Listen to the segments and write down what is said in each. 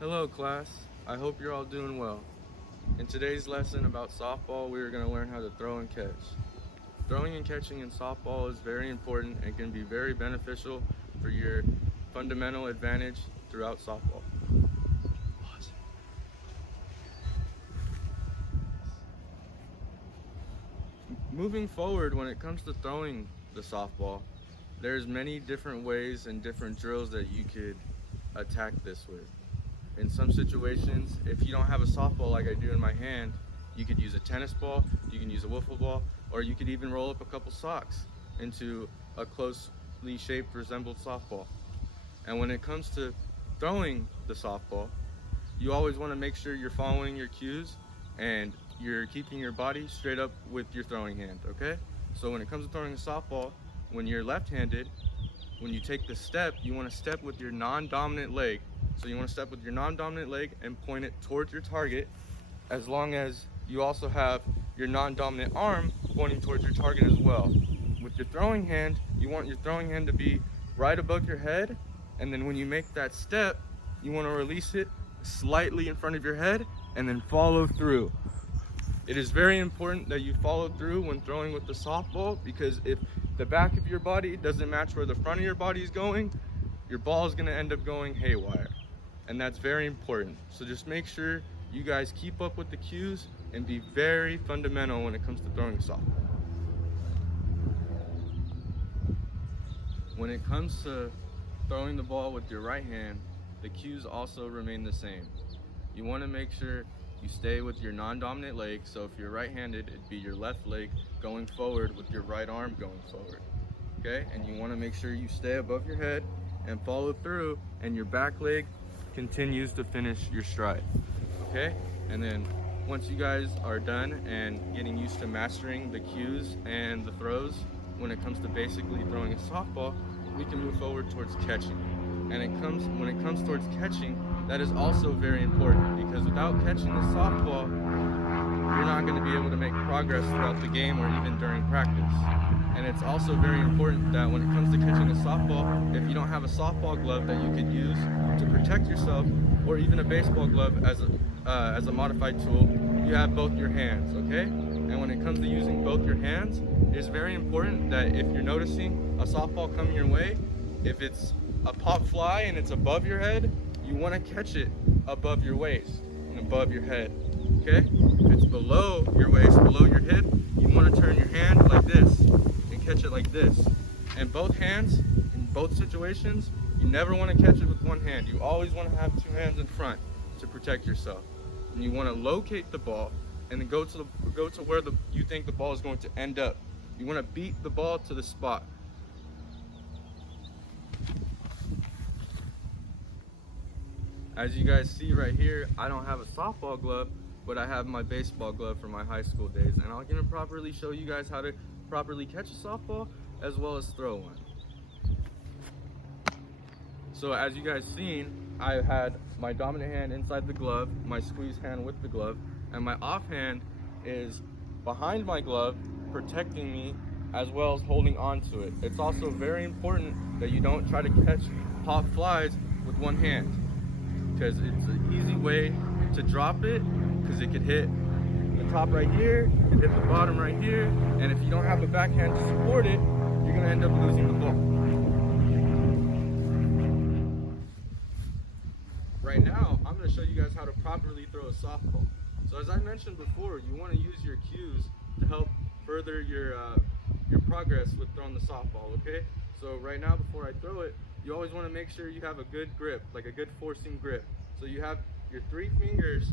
Hello class, I hope you're all doing well. In today's lesson about softball, we are going to learn how to throw and catch. Throwing and catching in softball is very important and can be very beneficial for your fundamental advantage throughout softball. Moving forward, when it comes to throwing the softball, there's many different ways and different drills that you could attack this with. In some situations, if you don't have a softball like I do in my hand, you could use a tennis ball, you can use a wiffle ball, or you could even roll up a couple socks into a closely shaped resembled softball. And when it comes to throwing the softball, you always want to make sure you're following your cues and you're keeping your body straight up with your throwing hand, okay? So when it comes to throwing a softball, when you're left-handed, when you take the step, you want to step with your non-dominant leg. So you want to step with your non-dominant leg and point it towards your target, as long as you also have your non-dominant arm pointing towards your target as well. With your throwing hand, you want your throwing hand to be right above your head, and then when you make that step, you want to release it slightly in front of your head and then follow through. It is very important that you follow through when throwing with the softball, because if the back of your body doesn't match where the front of your body is going, your ball is going to end up going haywire. And that's very important. So just make sure you guys keep up with the cues and be very fundamental when it comes to throwing a softball. When it comes to throwing the ball with your right hand, the cues also remain the same. You want to make sure you stay with your non-dominant leg. So if you're right-handed, it'd be your left leg going forward with your right arm going forward. Okay? And you want to make sure you stay above your head and follow through, and your back leg continues to finish your stride. Okay? And then once you guys are done and getting used to mastering the cues and the throws when it comes to basically throwing a softball, we can move forward towards catching. And when it comes towards catching, that is also very important, because without catching the softball, you're not going to be able to make progress throughout the game or even during practice. And it's also very important that when it comes to catching a softball, if you don't have a softball glove that you could use to protect yourself, or even a baseball glove as a modified tool, you have both your hands, okay? And when it comes to using both your hands, it's very important that if you're noticing a softball coming your way, if it's a pop fly and it's above your head, you want to catch it above your waist and above your head, okay? If it's below your waist, below your hip, you want to turn your hand like this and catch it like this. And both hands, in both situations, you never want to catch it with one hand. You always want to have two hands in front to protect yourself. And you want to locate the ball and then go to where you think the ball is going to end up. You want to beat the ball to the spot. As you guys see right here, I don't have a softball glove, but I have my baseball glove from my high school days, and I'm gonna properly show you guys how to properly catch a softball as well as throw one. So as you guys seen, I had my dominant hand inside the glove, my squeeze hand with the glove, and my off hand is behind my glove, protecting me as well as holding on to it. It's also very important that you don't try to catch pop flies with one hand, because it's an easy way to drop it, because it could hit the top right here, it could hit the bottom right here, and if you don't have a backhand to support it, you're gonna end up losing the ball. Right now, I'm gonna show you guys how to properly throw a softball. So as I mentioned before, you wanna use your cues to help further your progress with throwing the softball, okay? So right now, before I throw it, you always want to make sure you have a good grip, like a good forcing grip. So you have your 3 fingers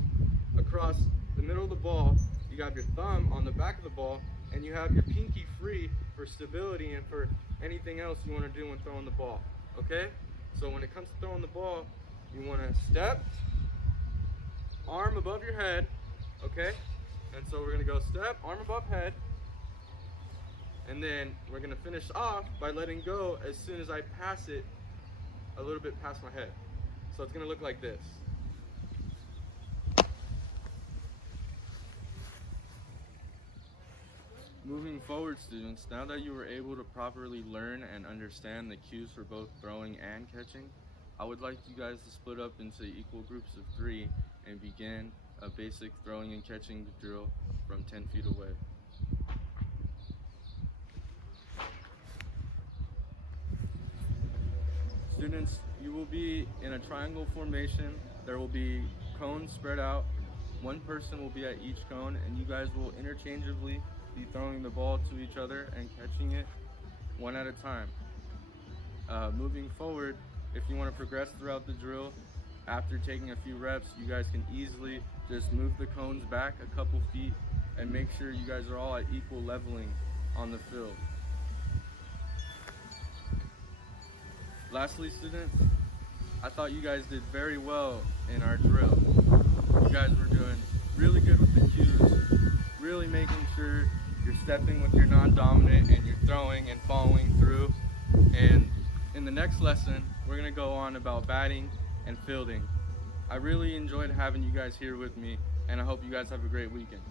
across the middle of the ball, you have your thumb on the back of the ball, and you have your pinky free for stability and for anything else you want to do when throwing the ball, okay? So when it comes to throwing the ball, you want to step, arm above your head, okay? And so we're going to go step, arm above head, and then we're going to finish off by letting go as soon as I pass it a little bit past my head. So it's going to look like this. Moving forward, students, now that you were able to properly learn and understand the cues for both throwing and catching, I would like you guys to split up into equal groups of 3 and begin a basic throwing and catching drill from 10 feet away. Students, you will be in a triangle formation. There will be cones spread out. One person will be at each cone, and you guys will interchangeably be throwing the ball to each other and catching it one at a time. Moving forward, if you want to progress throughout the drill, after taking a few reps, you guys can easily just move the cones back a couple feet and make sure you guys are all at equal leveling on the field. Lastly, students, I thought you guys did very well in our drill. You guys were doing really good with the cues, really making sure you're stepping with your non-dominant and you're throwing and following through. And in the next lesson, we're going to go on about batting and fielding. I really enjoyed having you guys here with me, and I hope you guys have a great weekend.